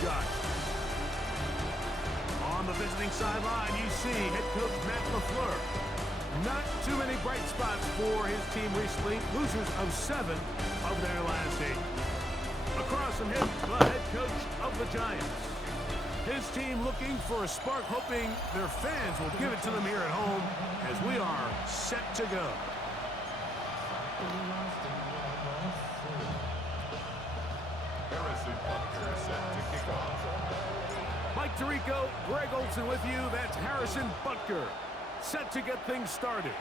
Giants. On the visiting sideline, you see head coach Matt LaFleur. Not too many bright spots for his team recently. Losers of 7 of their last 8. Across from him, the head coach of the Giants. His team looking for a spark, hoping their fans will give it to them here at home as we are set to go. Mike Tirico, Greg Olson with you. That's Harrison Butker set to get things started.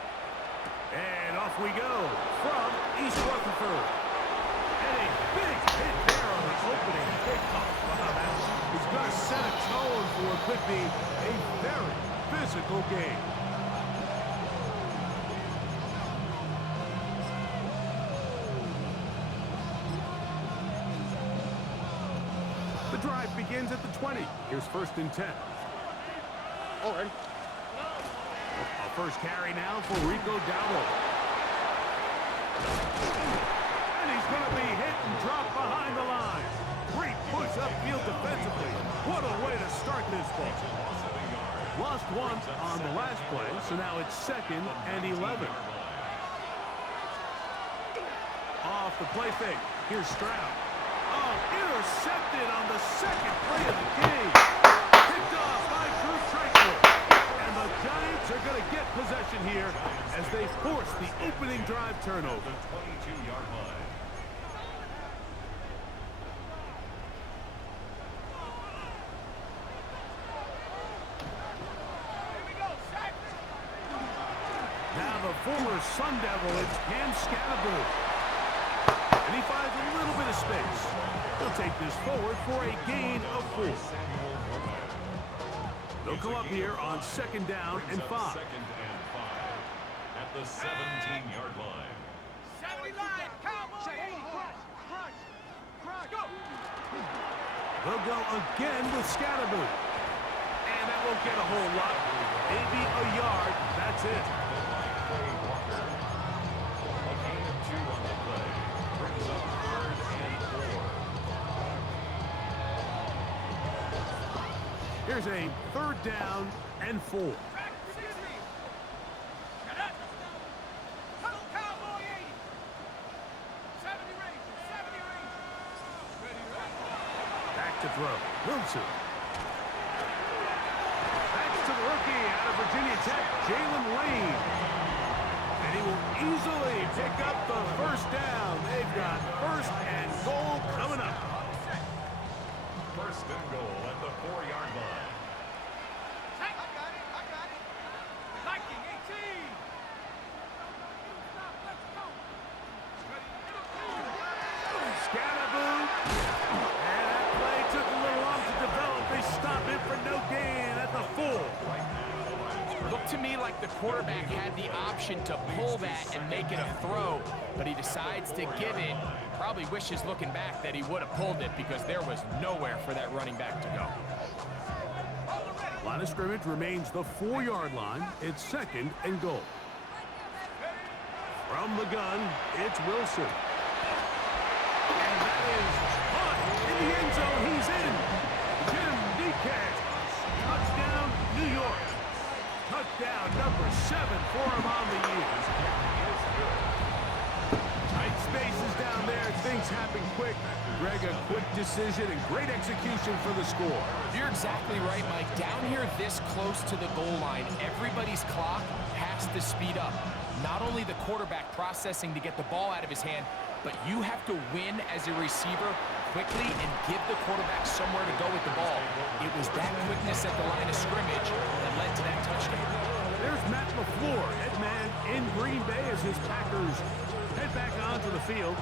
And off we go from East Rutherford. And a big hit there on the opening kickoff. He's going to set a tone for what could be a very physical game. The drive begins at the 20. Here's 1st and 10. All right. A first carry now for Rico Dowdle. And he's going to be hit and dropped behind the line. Great push upfield defensively. What a way to start this ball. Lost 1 on the last play, so now it's 2nd and 11. Off the play fake. Here's Stroud. Oh, intercepted on the 2nd play of the game. Picked off by Drew Tranquil. And the Giants are going to get possession here as they force the opening drive turnover. 22-yard line. Now the former Sun Devil, it's Cam Scannable. And he finds a little bit of space. He'll take this forward for a gain of 4. They'll come up here on 2nd down and 5. 2nd and 5 at the 17-yard line. 70 line, Cowboys! They'll go again with Scannable. And that won't get a whole lot. Maybe a yard. That's it. A gain of 2 on the play. Brings up 3rd and 4. Here's a 3rd down and 4. Back to throw. Wilson. That's to the rookie out of Virginia Tech, Jalen Lane. And he will easily pick up the 1st down. They've got 1st and goal coming up. 1st and goal at the 4-yard line. I got it. Viking 18. Scannaboo. And that play took a little long to develop. They stop it for no gain at the 4. Looked to me like the quarterback had the option to pull that and make it a throw, but he decides to give it. Probably wishes looking back that he would have pulled it because there was nowhere for that running back to go. Line of scrimmage remains the 4-yard line. It's 2nd and goal. From the gun, it's Wilson. And that is caught in the end zone. He's in. Jim Decas. Touchdown, New York. Touchdown number 7 for him on the year. Tight spaces down there. Things happen quick. Greg, a quick decision and great execution for the score. You're exactly right, Mike. Down here this close to the goal line, everybody's clock has to speed up. Not only the quarterback processing to get the ball out of his hand, but you have to win as a receiver quickly and give the quarterback somewhere to go with the ball. It was that quickness at the line of scrimmage that led to that touchdown. There's Matt LaFleur, head man in Green Bay as his Packers head back onto the field.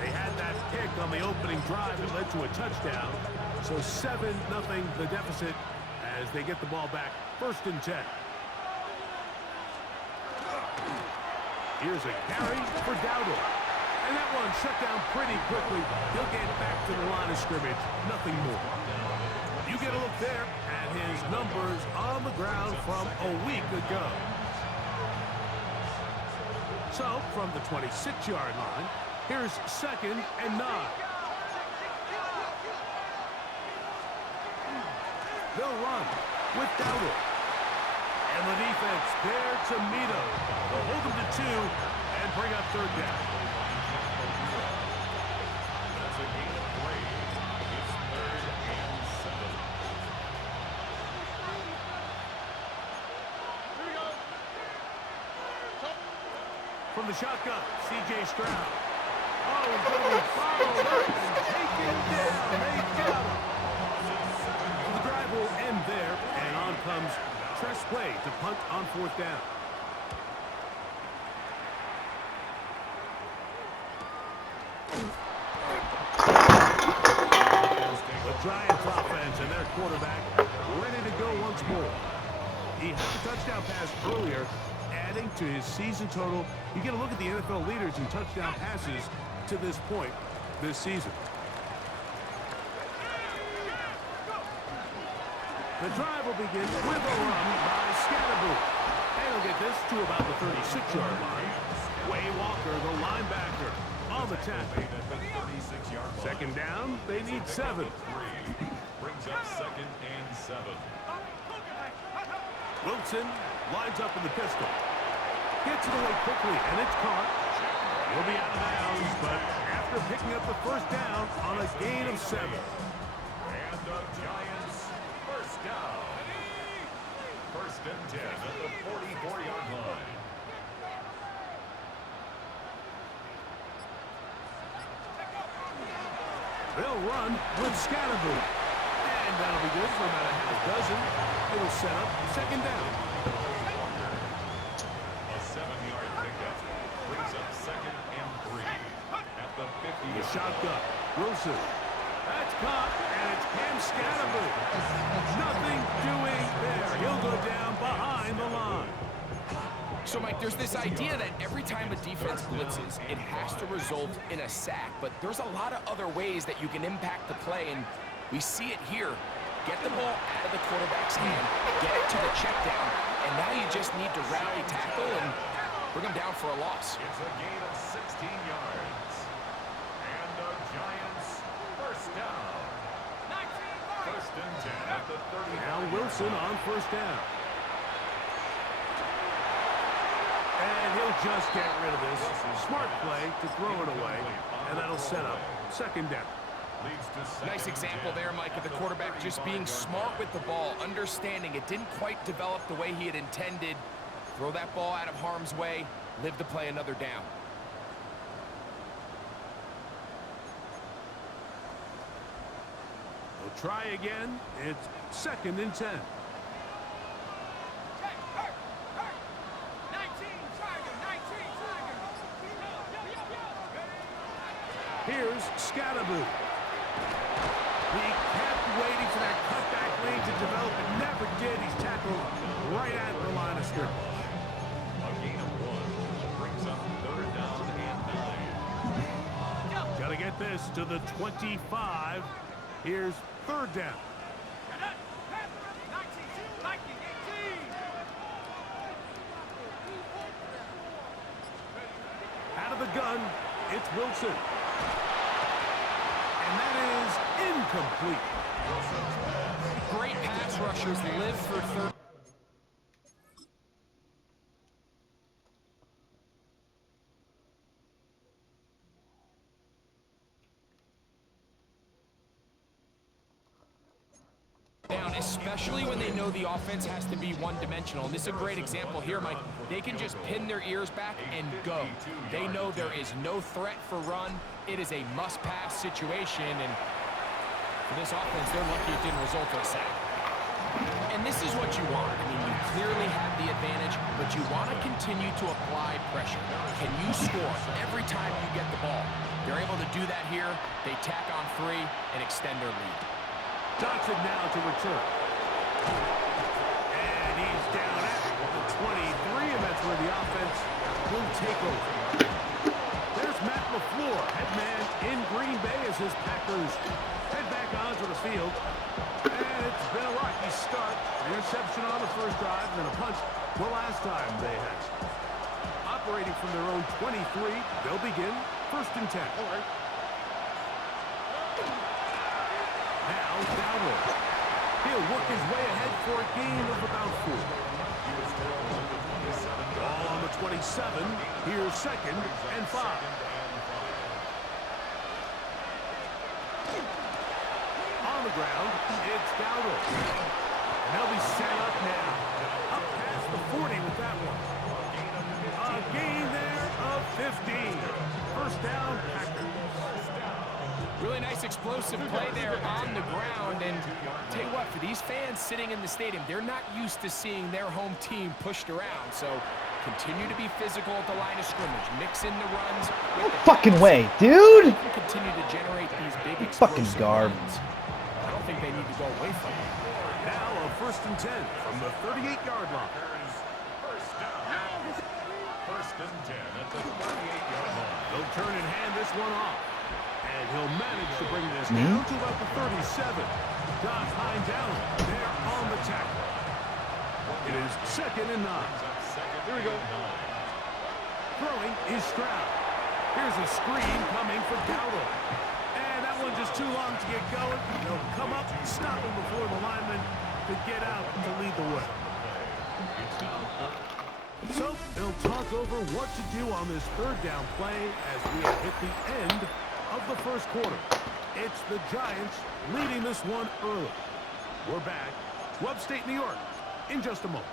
They had that pick on the opening drive that led to a touchdown. So 7-0 the deficit as they get the ball back. 1st and 10. Here's a carry for Dowdle. And that one shut down pretty quickly. He'll get back to the line of scrimmage. Nothing more. You get a look there at his numbers on the ground from a week ago. So, from the 26-yard line, here's 2nd and 9. They'll run with Dowdle. And the defense there to meet him. They'll hold him to 2 and bring up third down. That's a gain of 3. It's 3rd and 7. Here we go. From the shotgun, C.J. Stroud. Oh, going to be followed up and taken down. They got him. The drive will end there, and on comes Tress Way to punt on 4th down. The Giants offense and their quarterback ready to go once more. He had a touchdown pass earlier, adding to his season total. You get a look at the NFL leaders in touchdown passes to this point this season. The drive will begin with a run by Scatterboo. And he'll get this to about the 36-yard line. Way Walker, the linebacker, on the tackle. Second down, they need 7. Brings up 2nd and 7. Wilson lines up in the pistol. Gets it away quickly, and it's caught. He'll be out of bounds, but after picking up the first down on a gain of 7. And the Giants, first down. 1st and 10 at the 44-yard line. They'll run with Scatterboo. And that'll be good for about a half dozen. It'll set up 2nd down. A 7-yard pickup. Brings up 2nd and 3 at the 50. The shotgun. Wilson. That's caught, and it's Cam Scatterboo. Nothing doing there. He'll go down behind the line. So, Mike, there's this idea that every time a defense blitzes, it has to result in a sack. But there's a lot of other ways that you can impact the play, and we see it here. Get the ball out of the quarterback's hand, get it to the check down, and now you just need to rally tackle and bring them down for a loss. It's a gain of 16 yards. And the Giants, first down. 1st and 10 at the 30. Now Wilson on first down. And he'll just get rid of this. Smart play to throw it away, and that'll set up 2nd down. Nice example there, Mike, of the quarterback just being smart with the ball, understanding it didn't quite develop the way he had intended. Throw that ball out of harm's way, live to play another down. We'll try again. It's 2nd and 10. Here's Scatterboo. He kept waiting for that cutback lane to develop and never did. He's tackled right at the line of scrimmage. A gain of 1 brings up 3rd down and 9. Got to get this to the 25. Here's 3rd down. Out of the gun, it's Wilson. And that is incomplete. Great pass rushers live for third. Down, especially when they know the offense has to be one-dimensional. And this is a great example here, Mike. They can just pin their ears back and go. They know there is no threat for run. It is a must-pass situation, and for this offense, they're lucky it didn't result in a sack. And this is what you want. I mean, you clearly have the advantage, but you want to continue to apply pressure. Can you score every time you get the ball? They're able to do that here. They tack on 3 and extend their lead. Johnson now to return. And he's down at the 23, and that's where the offense will take over. There's Matt LaFleur, head man in Green Bay as his Packers head back onto the field. And it's been a rocky start. Interception on the first drive, and then a punch the last time they had. Operating from their own 23, they'll begin 1st and 10. All right. Now, Dowdle. He'll work his way ahead for a gain of about 4. Ball on the 27. Here's 2nd and 5. On the ground, it's Dowdle. And they'll be set up now. Up past the 40 with that one. A gain there of 15. First down, Packers. Really nice explosive play there on the ground. And tell you what, for these fans sitting in the stadium, they're not used to seeing their home team pushed around. So continue to be physical at the line of scrimmage. Mix in the runs. No fucking way, dude. Continue to generate these big Fucking explosive garb. runs. I don't think they need to go away from it. Now a 1st and 10 from the 38-yard line. First and 10 at the 38-yard line. They'll turn and hand this one off. And he'll manage to bring this down to about the 37. Got Hines down there on the tackle. It is 2nd and 9. Here we go. Throwing is Stroud. Here's a screen coming for Dowdle. And that one just too long to get going. They'll come up and stop him before the lineman could get out to lead the way. So they'll talk over what to do on this 3rd down play as we have hit the end of the 1st quarter. It's the Giants leading this one early. We're back to upstate New York in just a moment.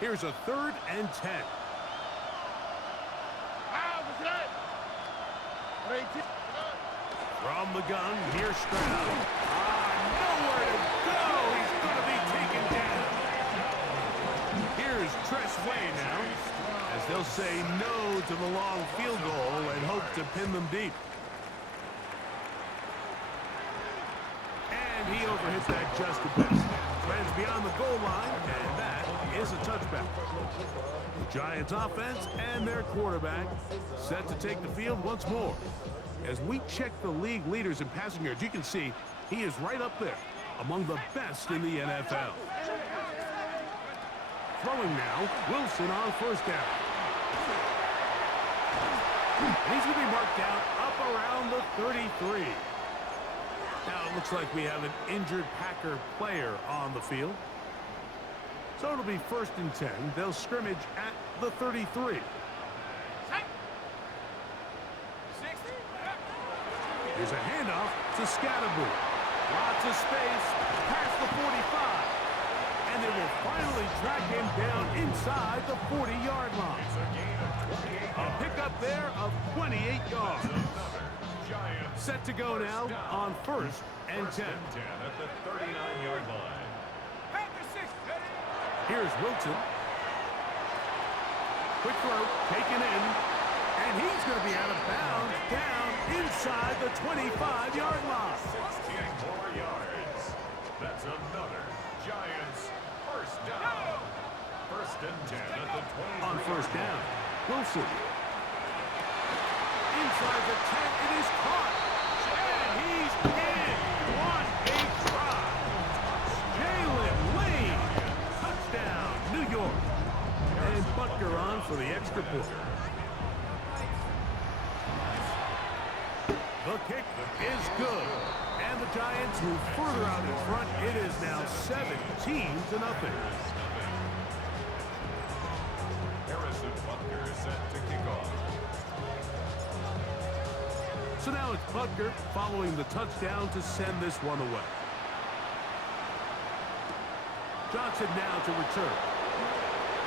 Here's a 3rd and 10. From the gun, here's Stroud. Nowhere to go. He's going to be taken down. Here's Tress Way now, as they'll say no to the long field goal and hope to pin them deep. And he overhit that just a bit. Lands beyond the goal line, and that is a touchback. The Giants offense and their quarterback set to take the field once more. As we check the league leaders in passing yards, you can see he is right up there among the best in the NFL. Throwing now, Wilson on 1st down. And he's going to be marked down up around the 33. Now it looks like we have an injured Packer player on the field. So it'll be 1st and 10. They'll scrimmage at the 33. Here's a handoff to Scatterboo. Lots of space past the 45. And they will finally track him down inside the 40-yard line. A pickup there of 28 yards. Set to go now on 1st and 10. At the 39-yard line. Here's Wilson. Quick throw, taken in. And he's going to be out of bounds down inside the 25-yard line. 16 more yards. That's another Giants 1st down. 1st and 10 at the 20. On 1st down, Wilson. Inside the 10, it is caught. And he's in. What a try. Jalen Lane. Touchdown, New York. And Butker on for the extra point. The kick is good. And the Giants move further out in front. It is now 17-0. Harrison Butker is set to kick off. So now it's Butker following the touchdown to send this one away. Johnson now to return.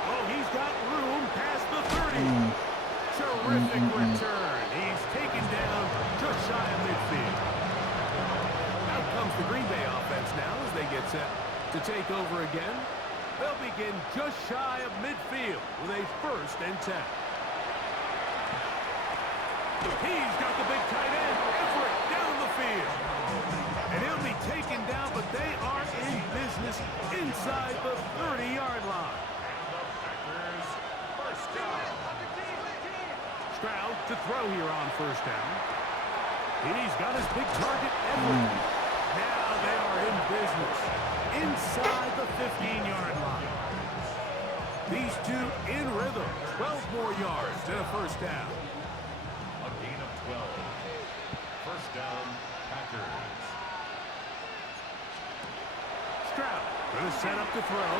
Oh, he's got room past the 30. Terrific return. He's taken down just shy of midfield. Out comes the Green Bay offense now as they get set to take over again. They'll begin just shy of midfield with a 1st and 10. He's got the big tight end, Everett, down the field. And he'll be taken down, but they are in business inside the 30-yard line. Packers 1st down. Stroud to throw here on 1st down. He's got his big target, Everett. Now they are in business inside the 15-yard line. These two in rhythm. 12 more yards and a 1st down. A gain of 12. 1st down, Packers. Stroud going to set up to throw.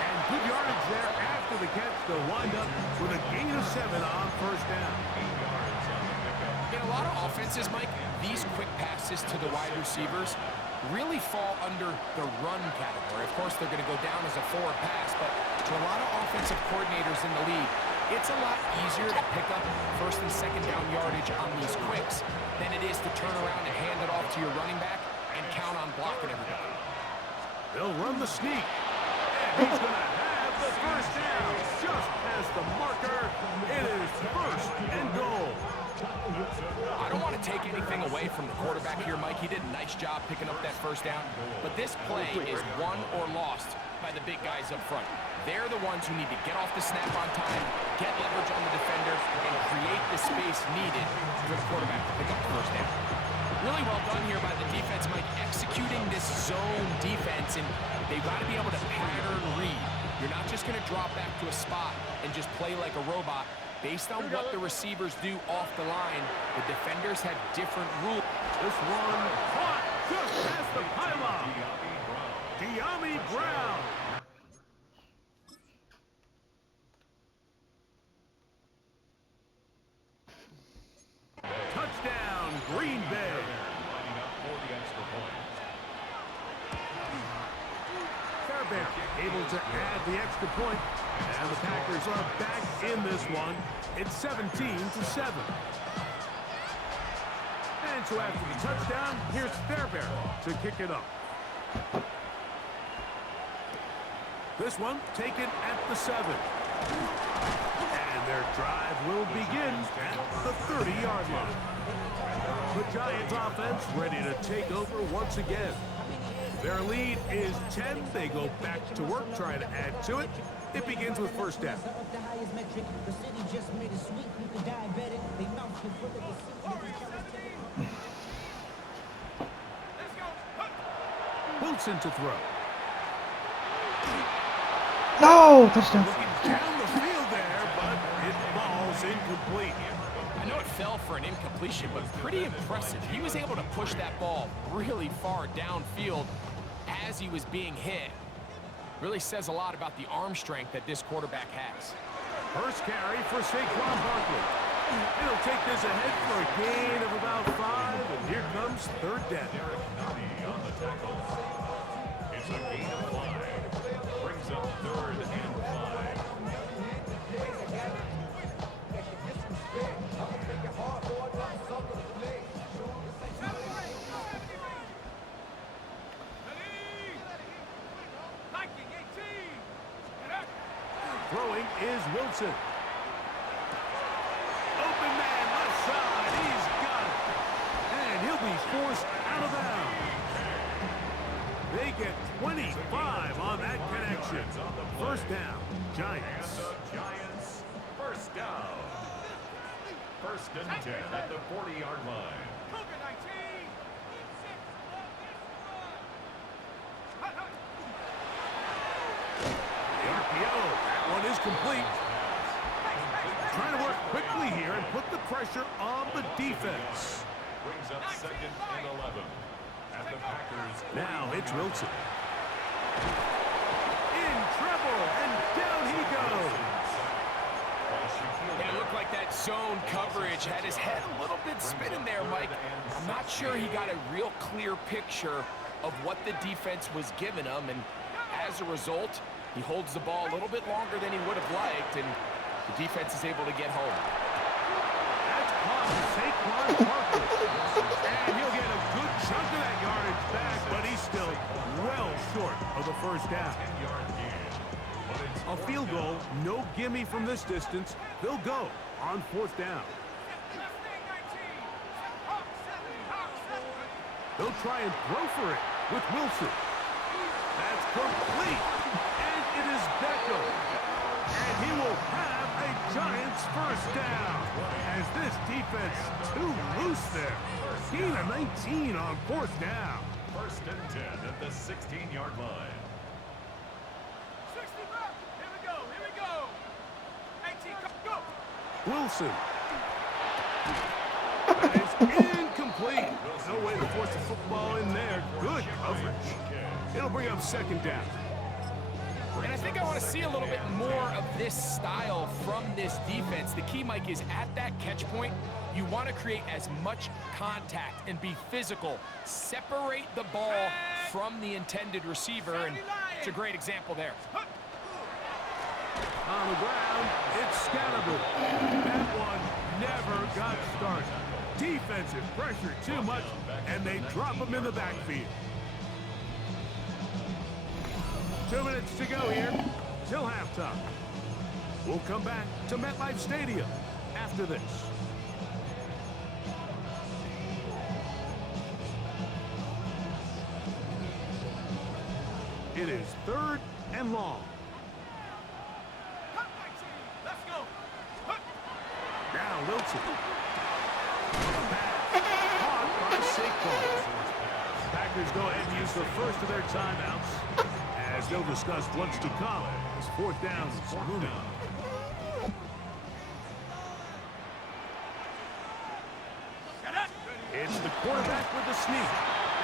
And good yardage there after the catch. They'll wind up with a gain of 7 on first down. 8 yards on the pickup. In a lot of offenses, Mike, these quick passes to the wide receivers really fall under the run category. Of course, they're going to go down as a forward pass, but to a lot of offensive coordinators in the league, it's a lot easier to pick up first and second down yardage on these quicks than it is to turn around and hand it off to your running back and count on blocking everybody. They'll run the sneak. And he's going to have the first down. Just past the marker. It is first and goal. I don't want to take anything away from the quarterback here, Mike. He did a nice job picking up that first down. But this play is won or lost by the big guys up front. They're the ones who need to get off the snap on time, get leverage on the defender, and create the space needed for the quarterback to pick up the first down. Really well done here by the defense, Mike, executing this zone defense, and they've got to be able to pattern read. You're not just going to drop back to a spot and just play like a robot. Based on what the receivers do off the line, the defenders have different rules. This one caught just past the pylon. De'Ami Brown. Touchdown, Green Bay. Lining up for the extra point. Fairbairn able to add the extra point. And the Packers are back in this one. It's 17-7. And so after the touchdown, here's Fairbairn to kick it up. This one taken at the 7. And their drive will begin at the 30-yard line. The Giants offense ready to take over once again. Their lead is 10. They go back to work, trying to add to it. It begins with first down. Wilson to throw. No, touchdown. Looking down the field there, but it falls incomplete. I know it fell for an incompletion, but pretty impressive. He was able to push that ball really far downfield as he was being hit. Really says a lot about the arm strength that this quarterback has. First carry for Saquon Barkley. He'll take this ahead for a gain of about 5, and here comes third down. Derek Nottie on the tackle. It's a gain of 5. Brings up 3rd and 5. Throwing is Wilson. Open man, left side. He's got it. And he'll be forced out of bounds. They get 25 on that connection. First down, Giants. And the Giants, first down. First and 10 at the 40-yard line. The RPO, that one is complete. Trying to work quickly here and put the pressure on the defense. Brings up 2nd and 11 at the Packers. Now it's Wilson. In trouble, and down he goes. And it looked like that zone coverage had his head a little bit spinning there, Mike. I'm not sure he got a real clear picture of what the defense was giving him, and as a result, he holds the ball a little bit longer than he would have liked, and the defense is able to get home. That's caught to Saquon Barkley. And he'll get a good chunk of that yardage back, but he's still well short of the first down. 10-yard gain. But it's A field goal, no gimme from this distance. They'll go on fourth down. They'll try and throw for it with Wilson. That's complete. And it is Beckham. And he will have a Giants first down. As this defense too loose there. Gain of 19 on fourth down. first and 10 at the 16-yard line. 60 back. Here we go. 18, go. Wilson. That is way to force the football in there. Good coverage. It'll bring up second down. And I think I want to see a little bit more of this style from this defense. The key, Mike, is at that catch point, you want to create as much contact and be physical. Separate the ball from the intended receiver, and it's a great example there. On the ground, it's Scatterable. That one never got started. Defensive pressure too much, and they drop him in the backfield. 2 minutes to go here till halftime. We'll come back to MetLife Stadium after this. It is 3rd and long. Let's go. Now Wilson. Pass. Caught by Saquon. Packers go ahead and use the first of their timeouts, as they'll discuss what's to come as 4th down is looming. It's the quarterback with the sneak,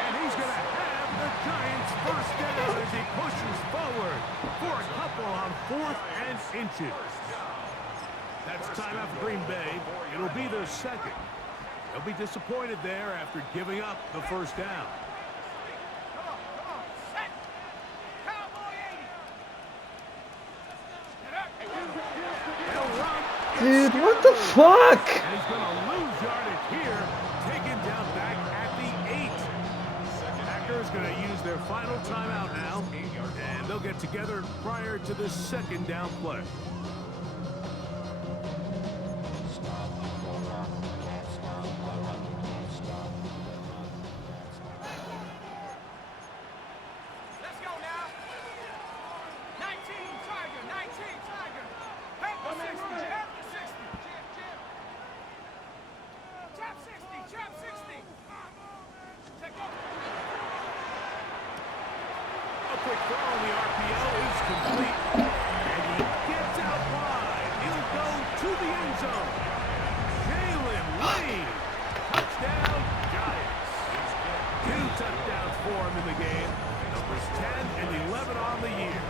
and he's going to have the Giants first down as he pushes forward for a couple on 4th and inches. That's timeout for Green Bay. It'll be their second. They'll be disappointed there after giving up the first down. Dude, what the fuck? And he's going to lose yardage here, taken down back at the 8. Packers going to use their final timeout now, and they'll get together prior to the second down play. Let's go now. 19 Tiger, 19 Tiger. Head to 60, head to 60. Trap 60, trap 60. Take over. A quick throw on the RPO is complete, and he gets out wide. He'll go to the end zone. Jalen Lane, touchdown Giants. 2 touchdowns for him in the game. Numbers 10 and 11 on the year.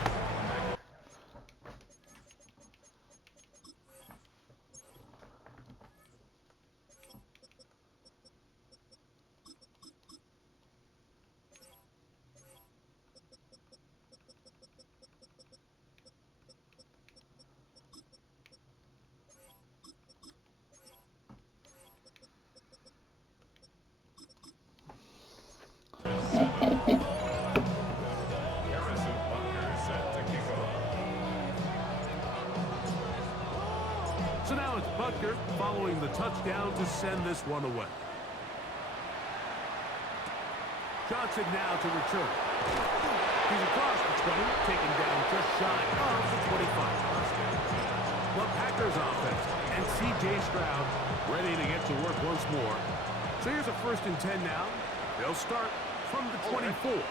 So now it's Butker following the touchdown to send this one away. Johnson now to return. He's across the 20, taken down just shy of the 25. The Packers offense and C.J. Stroud ready to get to work once more. So here's a 1st and 10 now. They'll start from the 24.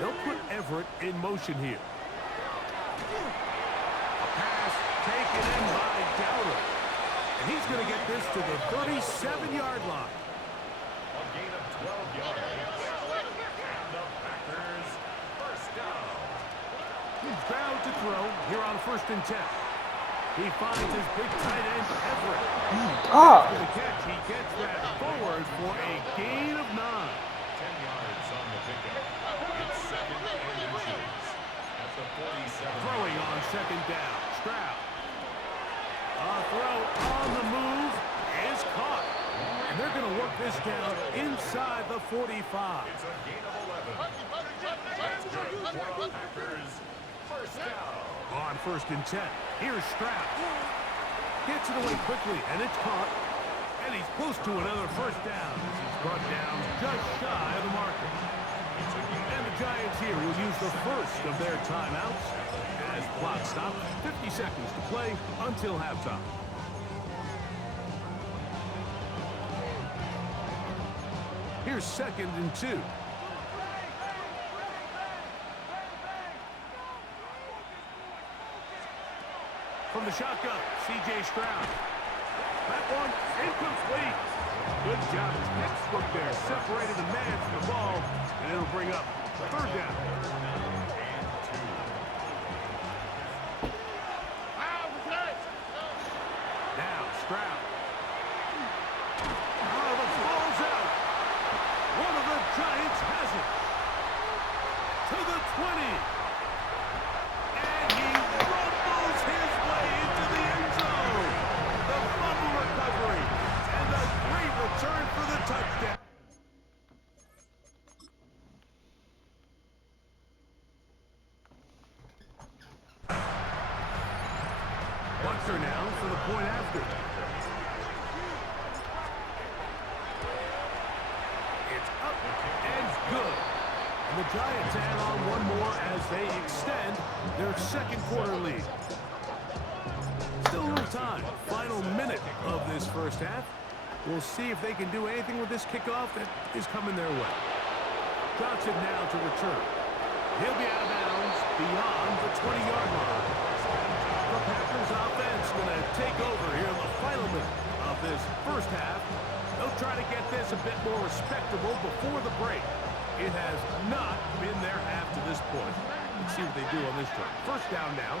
They'll put Everett in motion here. A pass taken in by Dowder. And he's going to get this to the 37-yard line. A gain of 12 yards. And the Packers first down. He's bound to throw here on 1st and 10. He finds his big tight end, Everett. After the catch, he gets that forward for a gain of 9. 10 yards on the pickup. It's 2nd and inches at the 47. Throwing on 2nd down. Stroud. A throw on the move is caught. And they're going to work this down inside the 45. It's a gain of 11. That's good for the Packers. First down. On 1st and 10. Here's Stroud. Gets it away quickly, and it's caught. And he's close to another first down as he's brought down just shy of the marker. And the Giants here will use the first of their timeouts as clock stops. 50 seconds to play until halftime. Here's 2nd and 2. From the shotgun, C.J. Stroud. That one incomplete. Good job. Textbook there. Separated the man from the ball, and it'll bring up third down. Now Stroud. Oh, the ball's out. One of the Giants has it. To the 20. And he rumbles his way into the end zone. The fumble recovery. And a great return for the touchdown. Buster now for the point after. It's up and good. And the Giants add on one more as they extend their second quarter lead. Still a little time. Final minute of this first half. We'll see if they can do anything with this kickoff that is coming their way. Johnson now to return. He'll be out of bounds beyond the 20-yard line. The Packers offense going to take over here in the final minute of this first half. They'll try to get this a bit more respectable before the break. It has not been their half to this point. Let's see what they do on this drive. First down now.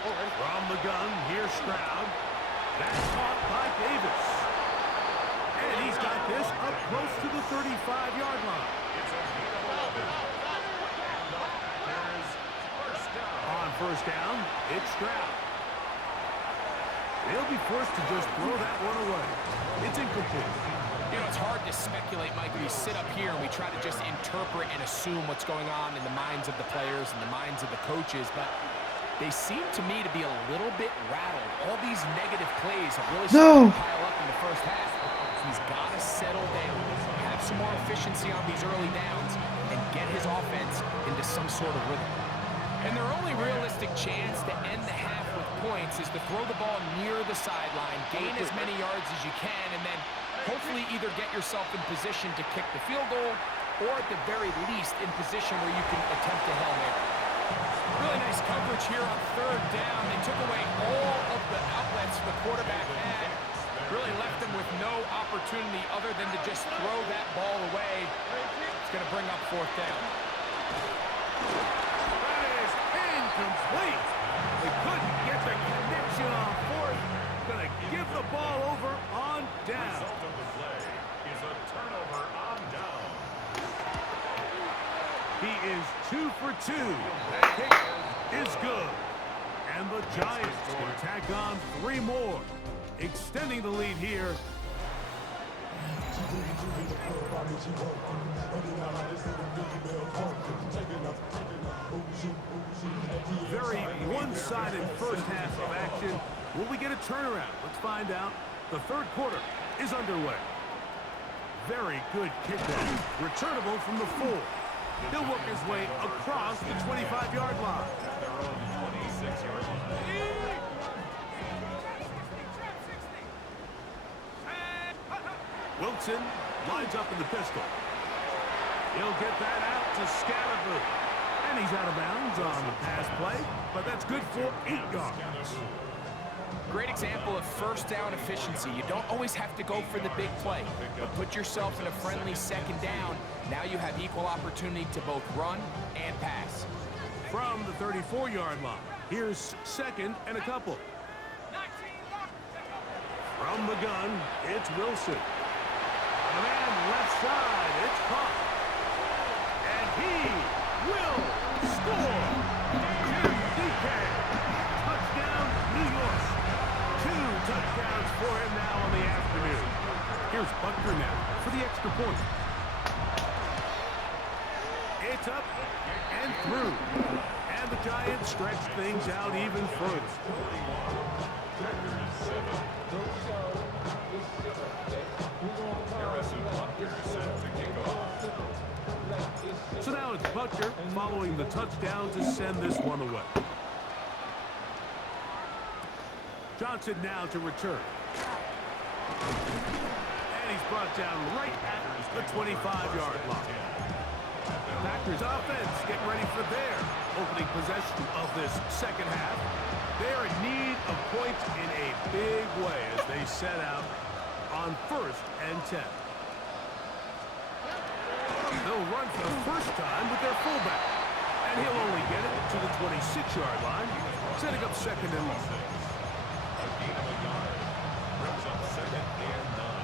From the gun, here's Stroud. That's caught by Davis. And he's got this up close to the 35-yard line. On first down, it's Stroud. They'll be forced to just throw that one away. It's incomplete. You know, it's hard to speculate, Mike, when we sit up here and we try to just interpret and assume what's going on in the minds of the players and the minds of the coaches, but they seem to me to be a little bit rattled. All these negative plays have really started to pile up in the first half. He's got to settle down, have some more efficiency on these early downs, and get his offense into some sort of rhythm. And their only realistic chance to end the half with points is to throw the ball near the sideline, gain as many yards as you can, and then hopefully either get yourself in position to kick the field goal or at the very least in position where you can attempt a Hail Mary. Really nice coverage here on third down. They took away all of the outlets the quarterback had. Really left him with no opportunity other than to just throw that ball away. It's going to bring up fourth down. That is incomplete. They couldn't get the connection on fourth. Going to give the ball over on down. Result of the play is a turnover on down. He is 2 for 2. That kick is good. And the Giants will tack on 3 more, extending the lead here. Very one-sided first half of action. Will we get a turnaround? Let's find out. The third quarter is underway. Very good kickoff. Returnable from the 4. He'll work his way across the 25-yard line. Their own 26-yard line. Wilson lines up in the pistol. He'll get that out to Scalaboo. And he's out of bounds on the pass play, but that's good for 8 yards. Great example of first down efficiency. You don't always have to go for the big play, but put yourself in a friendly second down. Now you have equal opportunity to both run and pass. From the 34-yard line, here's second and a couple. From the gun, it's Wilson. And left side, it's caught. And he will score. Jim DK. Touchdown, New York. 2 touchdowns for him now on the afternoon. Here's Buckner now for the extra point. It's up and through. And the Giants stretch things out even further. So now it's Buckner following the touchdown to send this one away. Johnson now to return. And he's brought down right at the 25-yard line. Packers offense getting ready for their opening possession of this second half. They're in need of points in a big way as they set out on 1st and 10. They'll run for the first time with their fullback. And he'll only get it to the 26-yard line, setting up 2nd and long. A gain of a yard. Brings up 2nd and 9.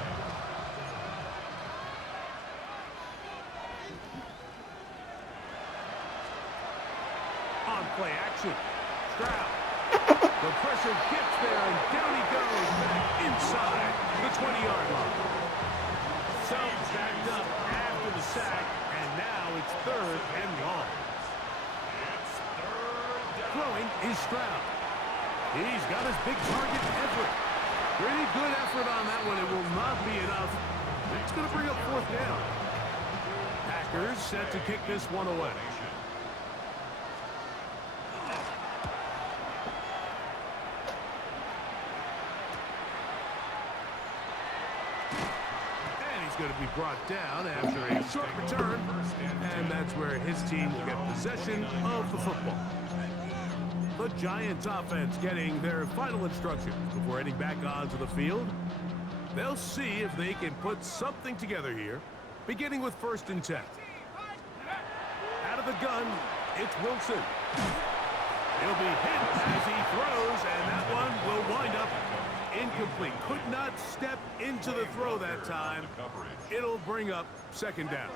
On play action. Stroud. The pressure gets there, and down he goes back inside the 20-yard line. So backed up after the sack, and now it's 3rd and long. It's 3rd down. Throwing is Stroud. He's got his big target, Everett. Pretty good effort on that one. It will not be enough. It's going to bring up 4th down. Packers set to kick this one away. Going to be brought down after a short return, and that's where his team will get possession of the football. The Giants offense getting their final instructions before heading back onto the field. They'll see if they can put something together here, beginning with 1st and 10. Out of the gun, it's Wilson. He'll be hit as he throws, and that one will wind up incomplete. Could not step into the throw that time. It'll bring up 2nd down.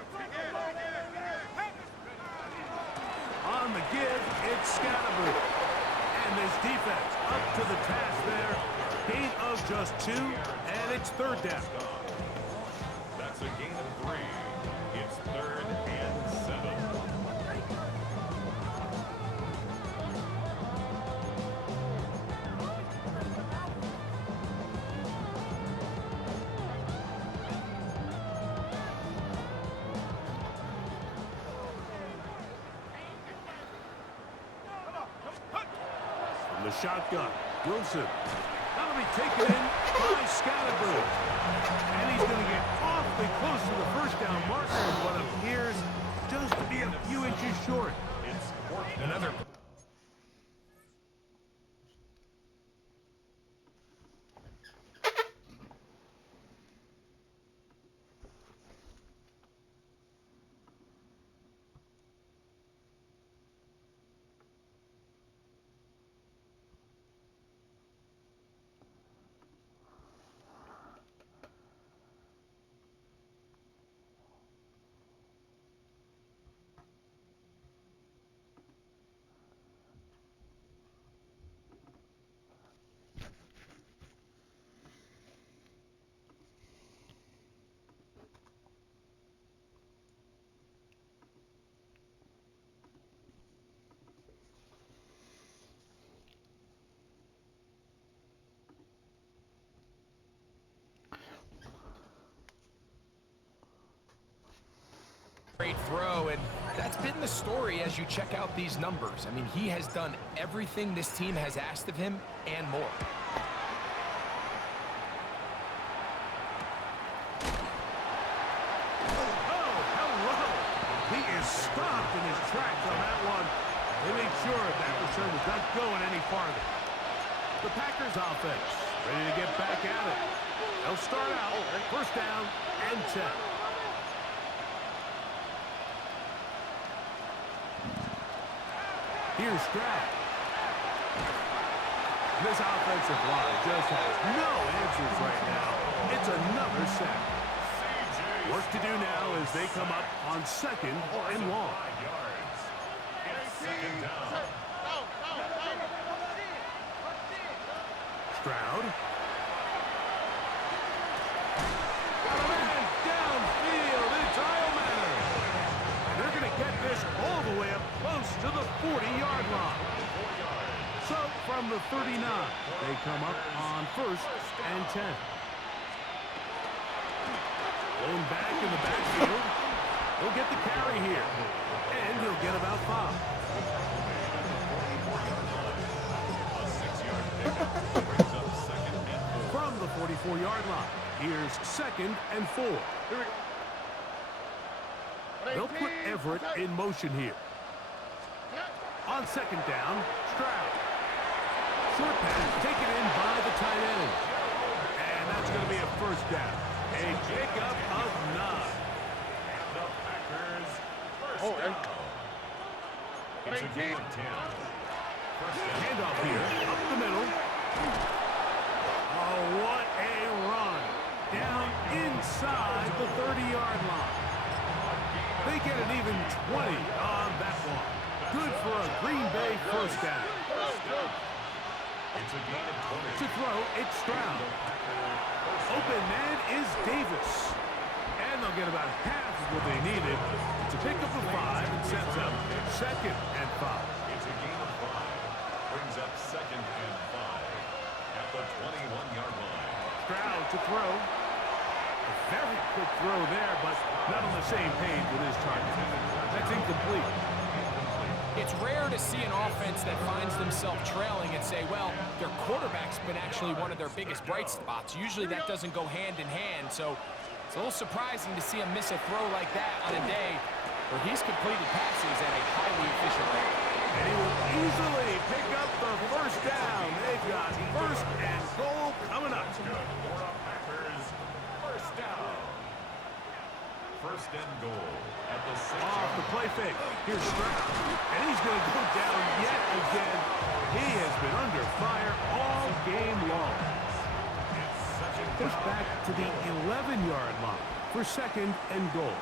On the give, it's Scatterbrain. And this defense up to the task there. Gain of just 2, and it's 3rd down. That's a gain of 3. It's 3rd and 7. The shotgun. Wilson. That'll be taken in by Scatterbrain. And he's going to get awfully close to the 1st down marker in what appears just to be a few inches short. It's 4th. Another. Great throw, and that's been the story as you check out these numbers. I mean, he has done everything this team has asked of him and more. Oh, hello! He is stopped in his tracks on that one. They made sure that return was not going any farther. The Packers offense ready to get back at it. They'll start out 1st down and 10. Here's Stroud. This offensive line just has no answers right now. It's another sack. Work to do now as they come up on 2nd and long. 5 yards. It's 2nd down. Stroud. Got a man downfield. It's Eilman. They're going to get this all the way up close to the 40-yard line. So from the 39, they come up on 1st and 10. Going back in the backfield. He'll get the carry here. And he'll get about 5. From the 44-yard line, here's 2nd and 4. Here we go. They'll put Everett in motion here. On second down, Stroud. Short pass taken in by the tight end. And that's going to be a first down. A pickup of 9. The Packers first down. It's a game of 10. Handoff here, up the middle. Oh, what a run. Down inside the 30-yard line. They get an even 20 on that one. Good for a Green Bay first down. It's a gain of 20. To throw, it's Stroud. Open man is Davis. And they'll get about half of what they needed to pick up a 5 and sets up 2nd and 5. It's a gain of 5. Brings up 2nd and 5 at the 21-yard line. Stroud to throw. A very quick throw there, but not on the same page with his target. That's incomplete. It's rare to see an offense that finds themselves trailing and say, well, their quarterback's been actually one of their biggest bright spots. Usually that doesn't go hand in hand, so it's a little surprising to see him miss a throw like that on a day where he's completed passes at a highly efficient rate. And he will easily pick up the first down. They've got first and goal coming up. Good for the Packers. First down. First and goal at the 6. Off the play fake. Here's Stroud. And he's going to go down yet again. He has been under fire all game long. Pushed back to the 11-yard line for 2nd and goal.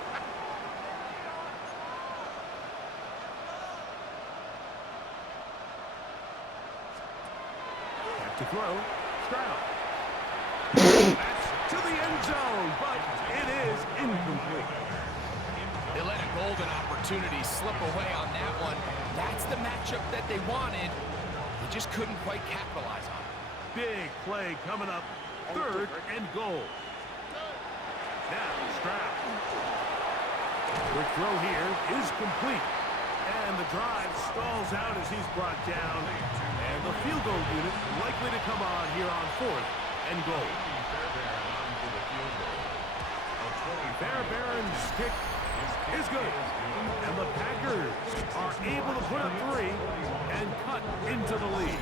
Back to throw. Stroud. That's to the end zone, but it is incomplete. They let a golden opportunity slip away on that one. That's the matchup that they wanted. They just couldn't quite capitalize on it. Big play coming up. 3rd and goal. Now Stroud. Quick throw here is complete. And the drive stalls out as he's brought down. And the field goal unit likely to come on here on 4th and goal. Fairbairn's kick is good. And the Packers are able to put up 3 and cut into the lead.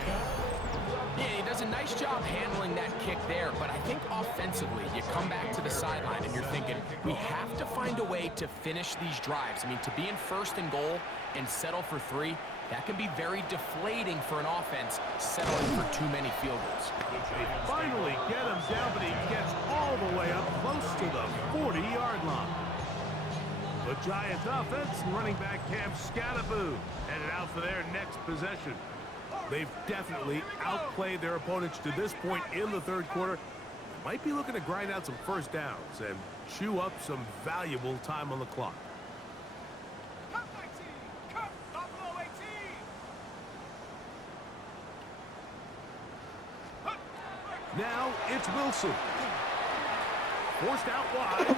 Yeah, he does a nice job handling that kick there, but I think offensively, you come back to the sideline and you're thinking, we have to find a way to finish these drives. I mean, to be in 1st and goal and settle for 3, that can be very deflating for an offense settling for too many field goals. They finally get him down, but he gets all the way up close to the 40-yard line. The Giants offense and running back Cam Scattaboo headed out for their next possession. They've definitely outplayed their opponents to this point in the 3rd quarter. Might be looking to grind out some first downs and chew up some valuable time on the clock. Cut 19. Cut Buffalo 18. Now it's Wilson. Forced out wide.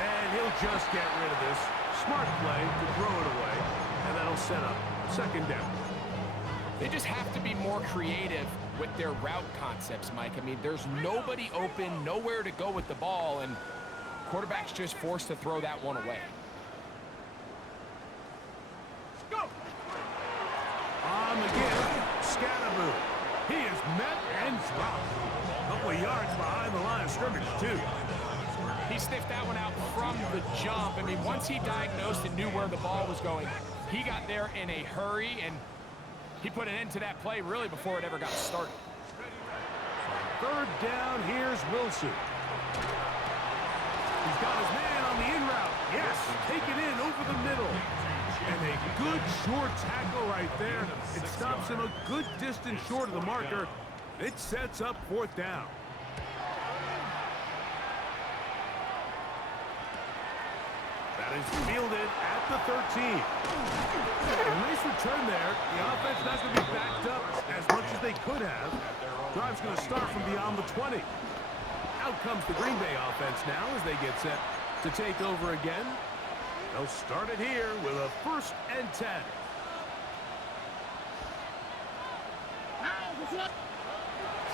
And he'll just get rid of this. Smart play to throw it away. And that'll set up 2nd down. They just have to be more creative with their route concepts, Mike. I mean, there's nobody open, nowhere to go with the ball, and quarterback's just forced to throw that one away. Go. On the give, Scattaboo. He is met and dropped. A couple of yards behind the line of scrimmage, too. He sniffed that one out from the jump. I mean, once he diagnosed and knew where the ball was going, he got there in a hurry, and he put an end to that play really before it ever got started. 3rd down, here's Wilson. He's got his man on the in route. Yes, taken in over the middle. And a good short tackle right there. It stops him a good distance short of the marker. It sets up 4th down. That is fielded at the 13. A nice return there. The offense not going to be backed up as much as they could have. Drive's going to start from beyond the 20. Out comes the Green Bay offense now as they get set to take over again. They'll start it here with a 1st and 10.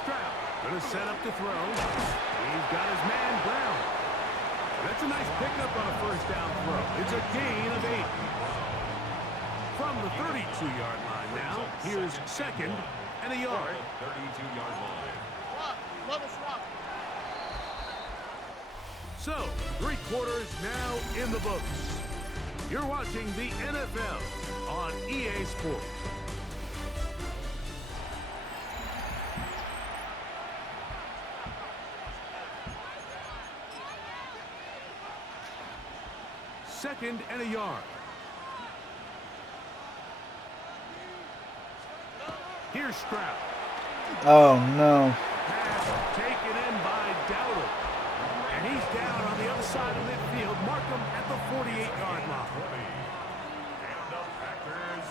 Stroud going to set up to throw. He's got his man Brown. That's a nice pickup on a 1st down throw. It It's a gain of 8. From the 32-yard line now, here's second and a yard. 32-yard line. So, 3 quarters now in the books. You're watching the NFL on EA Sports. Second and a yard. Here's Stroud. Oh no. Pass taken in by Dowdle. And he's down on the other side of midfield. Mark him at the 48-yard line. And the Packers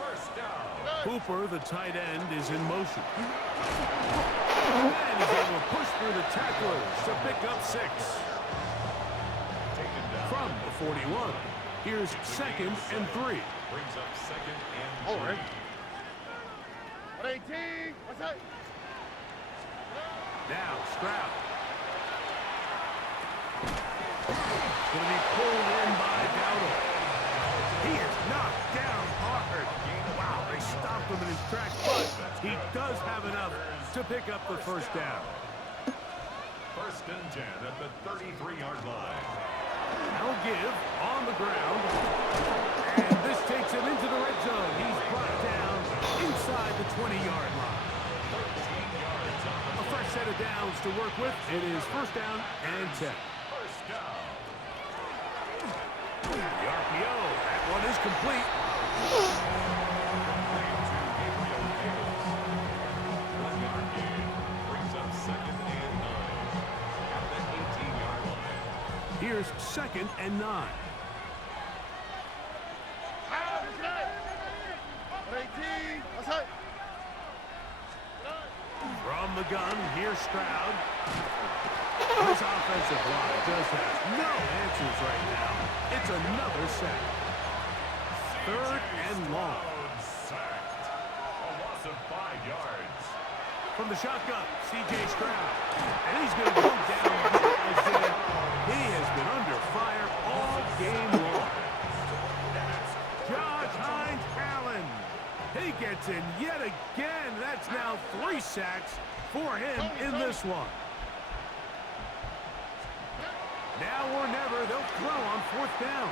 first down. Hooper, the tight end, is in motion. And he's able to push through the tacklers to pick up 6. Taken down. From the 41, here's second and 3. Brings up second and 3. Now Stroud. Going to be pulled in by Dowdle. He is knocked down hard. Wow, they stopped him in his tracks, but he does have enough to pick up the first down. First and 10 at the 33-yard line. Now give on the ground. And this takes him into the red zone. He's brought down inside the 20-yard line. 13 yards on the A fresh set of downs to work with. It is first down and 10. first down. The RPO, that one is complete. Brings up second and 9 at the 18-yard line. Here's second and 9. From the gun, here's Stroud. This offensive line just has no answers right now. It's another sack. Third and long. Sacked. A loss of 5 yards. From the shotgun, C.J. Stroud. And he's going to go down. He has been under fire all game long. Josh Hines Allen. He gets in yet again. That's now 3 sacks for him in this one. Now or never, they'll throw on 4th down.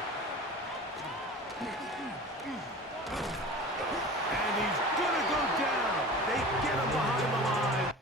And he's going to go down. They get him behind the line.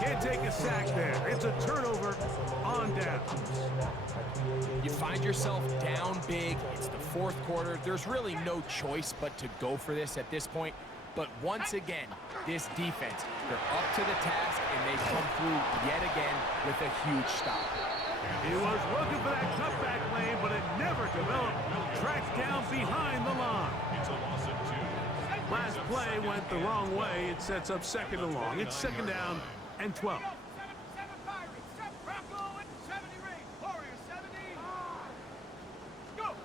Can't take a sack there. It's a turnover on downs. You find yourself down big. It's the 4th quarter. There's really no choice but to go for this at this point. But once again, this defense, they're up to the task, and they come through yet again with a huge stop. He was looking for that cutback lane, but it never developed. Tracked down behind the line. It's a loss of 2. Last play went the wrong way. It sets up second and long. It's second down and 12. 7 Pirates, 7 Bronco, 70 Ring, Warriors, 70. Go!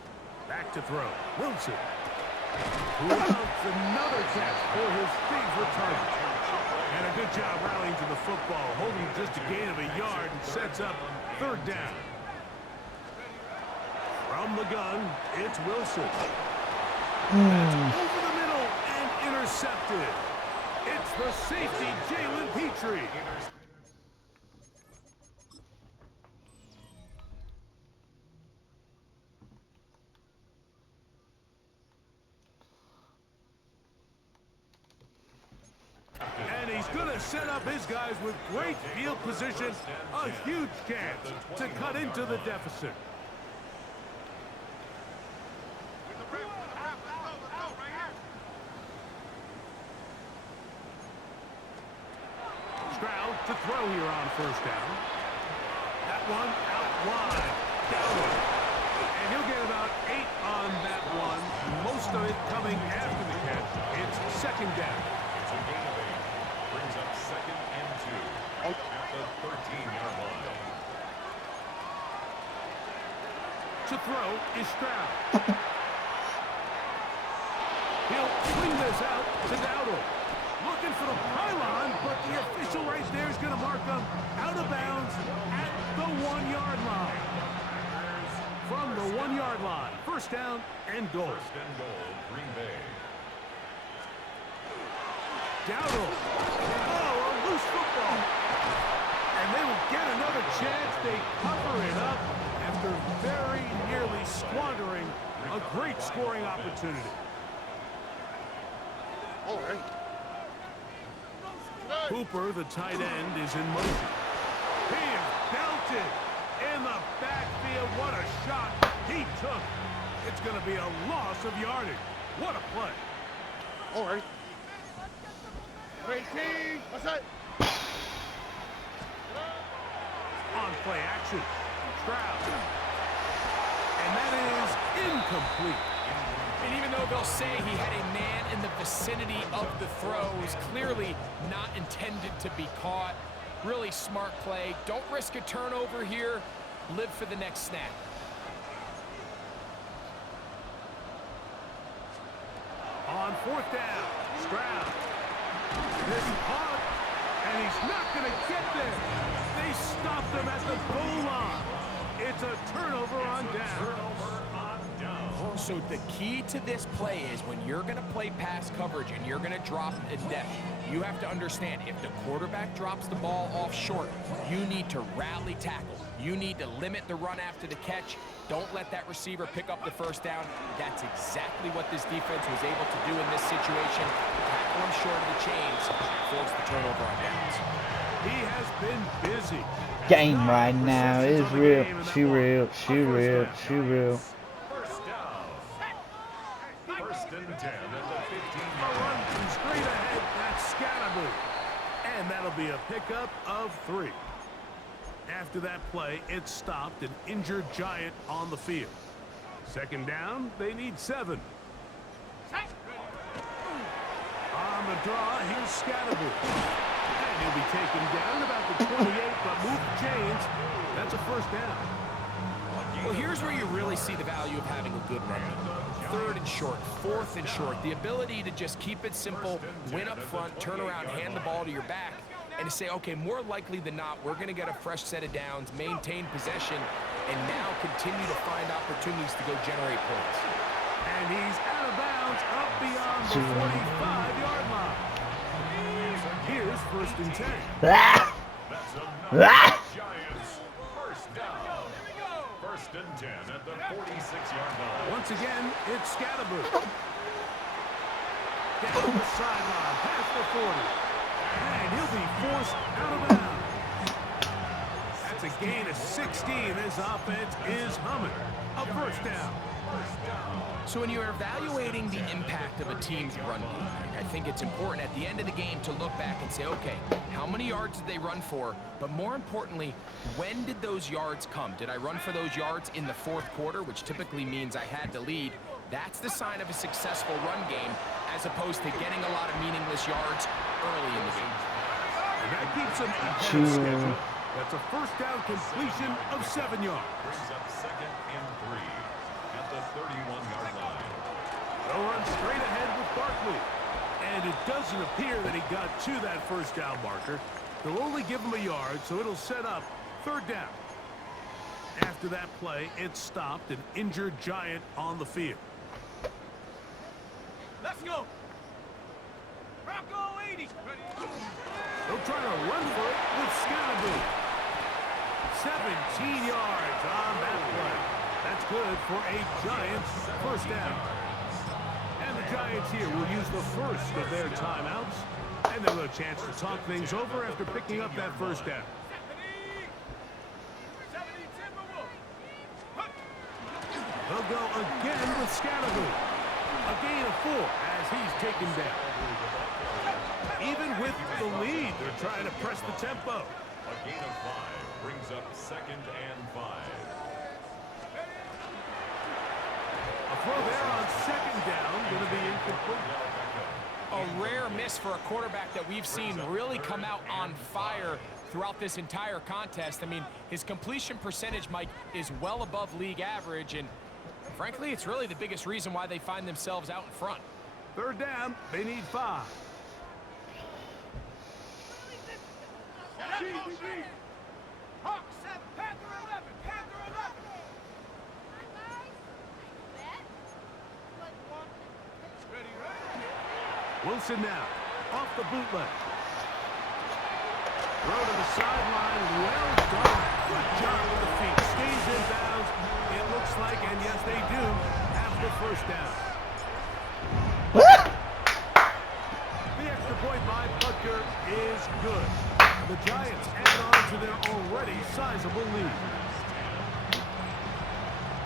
Back to throw. Wilson. Who mounts another catch for his favorite target. And a good job rallying to the football, holding just a gain of a yard and sets up 3rd down. From the gun, it's Wilson. That's over the middle and intercepted. It's the safety, Jalen Petrie. And he's going to set up his guys with great field position. A huge chance to cut into the deficit. Stroud to throw here on 1st down. That one out wide. Down. And he'll get about 8 on that one. Most of it coming after the catch. It's second down. It's a gain of 8. Brings up 2nd and 2 at the 13-yard line. To throw is Stroud. He'll swing this out to Dowdle. Looking for the pylon, but the official right there is going to mark him out of bounds at the 1-yard line. From the 1-yard line, first down and goal. First and goal, Green Bay. Dowdle. Oh, a loose football. And they will get another chance. They cover it up after very nearly squandering a great scoring opportunity. All right. Hooper, the tight end, is in motion. He is belted in the backfield. What a shot he took. It's going to be a loss of yardage. What a play. All right. King. What's that? On play action. Stroud. And that is incomplete. And even though they'll say he had a man in the vicinity of the throw, was clearly not intended to be caught. Really smart play. Don't risk a turnover here. Live for the next snap. On fourth down, Stroud. This hard, and he's not going to get there. They stopped him at the goal line. It's a turnover on down. So the key to this play is when you're going to play pass coverage and you're going to drop in depth, you have to understand if the quarterback drops the ball off short, you need to rally tackle. You need to limit the run after the catch. Don't let that receiver pick up the first down. That's exactly what this defense was able to do in this situation. Tackle him short of the chains, force the turnover on downs. He has been busy. Game right now is real. She real. She real. She real. First down. First and 10 at the 15-yard A line. run from straight ahead. That's Scatterboo. And that'll be a pickup of 3. After that play, it stopped an injured Giant on the field. Second down, they need 7. On the draw, here's Scatterboo. And he'll be taken down about the 28, but move the chains. That's a first down. Well, here's where you really see the value of having a good run game. Third and short, fourth and short. The ability to just keep it simple, win up front, turn around, hand the ball to your back, and to say, okay, more likely than not, we're going to get a fresh set of downs, maintain possession, and now continue to find opportunities to go generate points. And he's out of bounds up beyond the 45-yard line. Here's first and 10. That's enough. Giants. First down. First and 10 at the 46-yard line. Once again, it's Scatterboo. Down the sideline, past the 40. And he'll be forced out of bounds. That's a gain of 16. This offense is humming. A first down. So when you're evaluating the impact of a team's run game, I think it's important at the end of the game to look back and say, okay, how many yards did they run for? But more importantly, when did those yards come? Did I run for those yards in the fourth quarter, which typically means I had to lead? That's the sign of a successful run game, as opposed to getting a lot of meaningless yards early in the game. And that keeps him ahead of schedule. That's a first down completion of 7 yards. Brings up 2nd and 3 at the 31-yard line. They'll run straight ahead with Barkley. And it doesn't appear that he got to that first down marker. They'll only give him a yard, so it'll set up third down. After that play, it stopped an injured Giant on the field. Let's go. Bronco 80. They'll try to run for it with Scatterboo. 17 yards on that play. That's good for a Giants first down. And the Giants here will use the first of their timeouts. And they'll have a chance to talk things over after picking up that first down. 70 Timberwolves. They'll go again with Scatterboo. A gain of 4 as he's taken down. Even with the lead, they're trying to press the tempo. A gain of 5 brings up 2nd and 5. A throw there on second down, going to be incomplete. A rare miss for a quarterback that we've seen really come out on fire throughout this entire contest. I mean, his completion percentage, Mike, is well above league average, and frankly, it's really the biggest reason why they find themselves out in front. Third down, they need 5. Hawk 7, Panther 11, Panther 11. Ready, ready. Wilson now, off the bootleg. Throw to the sideline, well done. Good job with the feet, stays in bounds. It looks like, and yes they do, have the first down. The extra point by Butker is good. The Giants add on to their already sizable lead.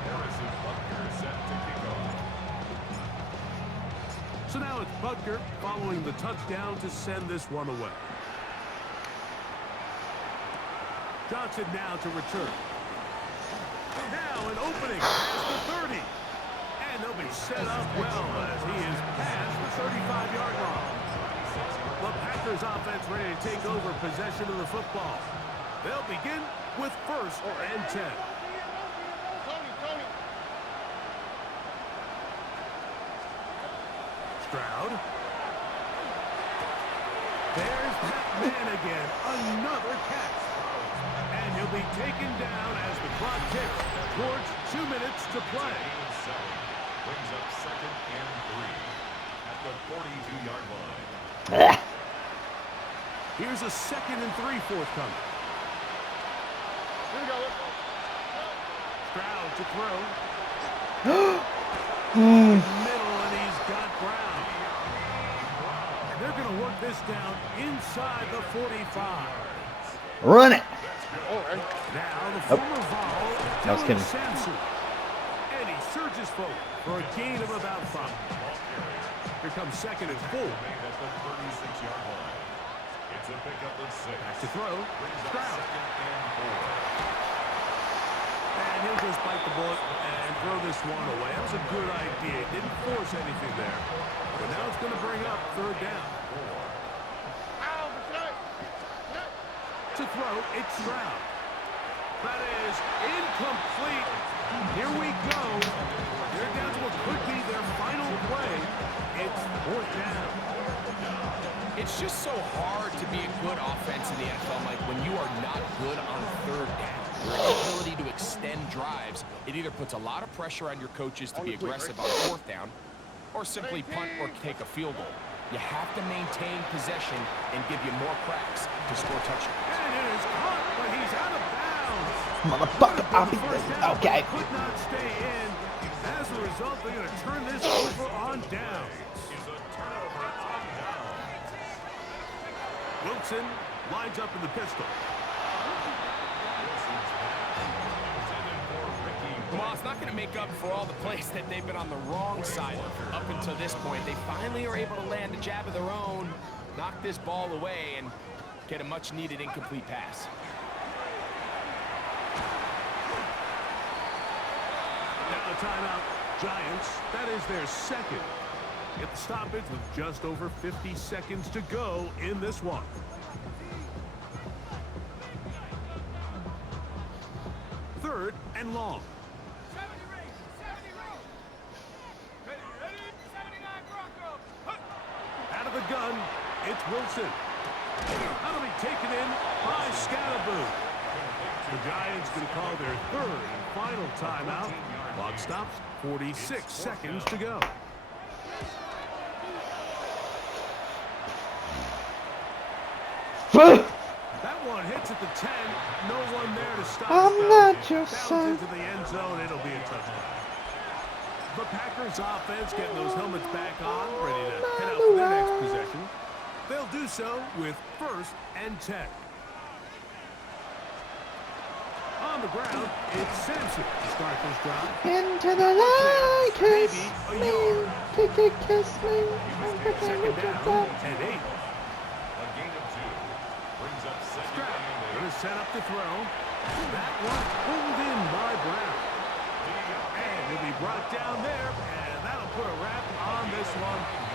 Harrison Butker set to kick off. So now it's Butker following the touchdown to send this one away. Johnson now to return. Now an opening past the 30. And they'll be set up well as he is past the 35-yard line. The Packers offense ready to take over possession of the football. They'll begin with 1st and 10. Stroud. There's that man again. Another catch. And he'll be taken down as the clock ticks towards 2 minutes to play. Brings up 2nd and 3 at the 42-yard line. Here's a 2nd and 3 forthcoming. Here we go. Stroud to throw. Middle, and he's got Brown. And they're going to work this down inside the 45. Run it. All right. Now the former Vol, I was kidding. Samson. And he surges forward for a gain of about 5. Here comes 2nd and 4. Made at the 36-yard line. It's a pickup of 6. Back to throw. Brings up Stroud. 2nd and 4. And he'll just bite the bullet and throw this one away. That was a good idea. Didn't force anything there. But now it's going to bring up 3rd down. To throw, it's Stroud. That is incomplete. Here we go. They're down to what could be their final play. It's 4th down. It's just so hard to be a good offense in the NFL, Mike, when you are not good on 3rd down. Your inability to extend drives, it either puts a lot of pressure on your coaches to be aggressive on 4th down, or simply punt or take a field goal. You have to maintain possession and give you more cracks to score touchdowns. And it is caught, but he's out of bounds. Motherfucker, I'll be Down, okay. but could not stay in. As a result, they're going to turn this over on down. Wilson lines up in the pistol. Well, it's not going to make up for all the plays that they've been on the wrong side of up until this point. They finally are able to land a jab of their own, knock this ball away, and get a much-needed incomplete pass. Now the timeout. Giants, that is their 2nd. Get the stoppage with just over 50 seconds to go in this one. Third and long. 70 range, 70 room. Ready, ready, 79 Bronco. Out of the gun, it's Wilson. That'll be taken in by Scatterboo. The Giants can call their 3rd and final timeout. Clock stops, 46 seconds to go. That one hits at the 10. No one there to stop. I'm not your Bounce son. into the end zone. It'll be a touchdown. The Packers offense getting those helmets back on, ready to head out for their next possession. They'll do so with 1st and 10. On the ground, it's Samson to start this drive. Into the light, kiss Maybe a me, yard. kiss me. Second down and 8. A gain of 2. Brings up 2nd Stroud and going to set up to throw. That one pulled in by Brown. And he'll be brought down there, and that'll put a wrap on this one.